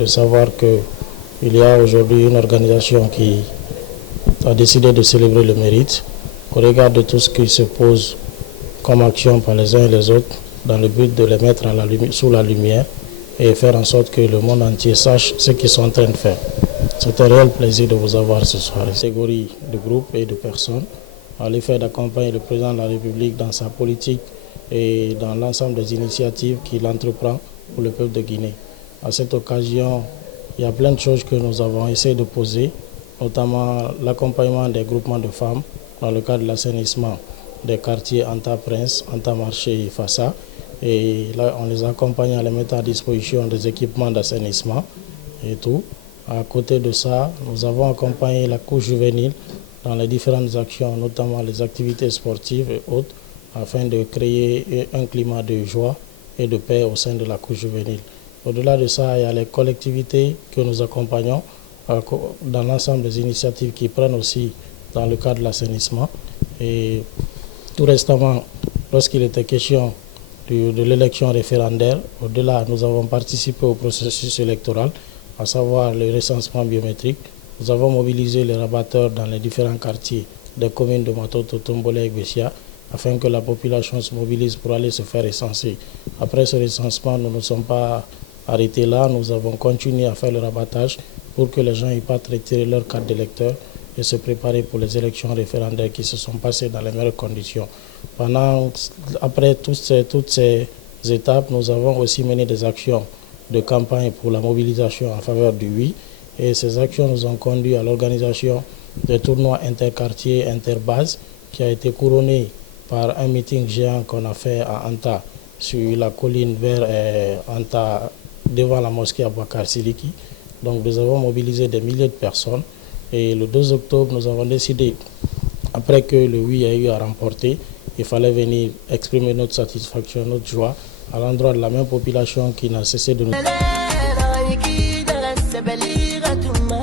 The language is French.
de savoir qu'il y a aujourd'hui une organisation qui a décidé de célébrer le mérite au regard de tout ce qui se pose comme action par les uns et les autres dans le but de les mettre sous la lumière et faire en sorte que le monde entier sache ce qu'ils sont en train de faire. C'est un réel plaisir de vous avoir ce soir. Une catégorie de groupes et de personnes à l'effet d'accompagner le président de la République dans sa politique et dans l'ensemble des initiatives qu'il entreprend pour le peuple de Guinée. À cette occasion, il y a plein de choses que nous avons essayé de poser, notamment l'accompagnement des groupements de femmes dans le cadre de l'assainissement des quartiers Anta-Prince, Anta-Marché et Fassa. Et là, on les accompagne à les mettre à disposition des équipements d'assainissement et tout. À côté de ça, nous avons accompagné la couche juvénile dans les différentes actions, notamment les activités sportives et autres, afin de créer un climat de joie et de paix au sein de la couche juvénile. Au-delà de ça, il y a les collectivités que nous accompagnons dans l'ensemble des initiatives qui prennent aussi dans le cadre de l'assainissement. Et tout récemment, lorsqu'il était question de l'élection référendaire, au-delà, nous avons participé au processus électoral, à savoir le recensement biométrique. Nous avons mobilisé les rabatteurs dans les différents quartiers des communes de Matoto, Tombolé et Bessia, afin que la population se mobilise pour aller se faire recenser. Après ce recensement, nous ne sommes pas arrêtés là, nous avons continué à faire le rabattage pour que les gens n'aient pas traité leur carte d'électeur et se préparer pour les élections référendaires qui se sont passées dans les meilleures conditions. Après toutes ces étapes, nous avons aussi mené des actions de campagne pour la mobilisation en faveur du oui. Et ces actions nous ont conduit à l'organisation des tournois interquartiers, interbases, qui a été couronné par un meeting géant qu'on a fait à Anta, sur la colline vers Anta, devant la mosquée Abouakar Siliki. Donc nous avons mobilisé des milliers de personnes. Et le 2 octobre, nous avons décidé, après que le oui a eu à remporter, il fallait venir exprimer notre satisfaction, notre joie à l'endroit de la même population qui n'a cessé de nous...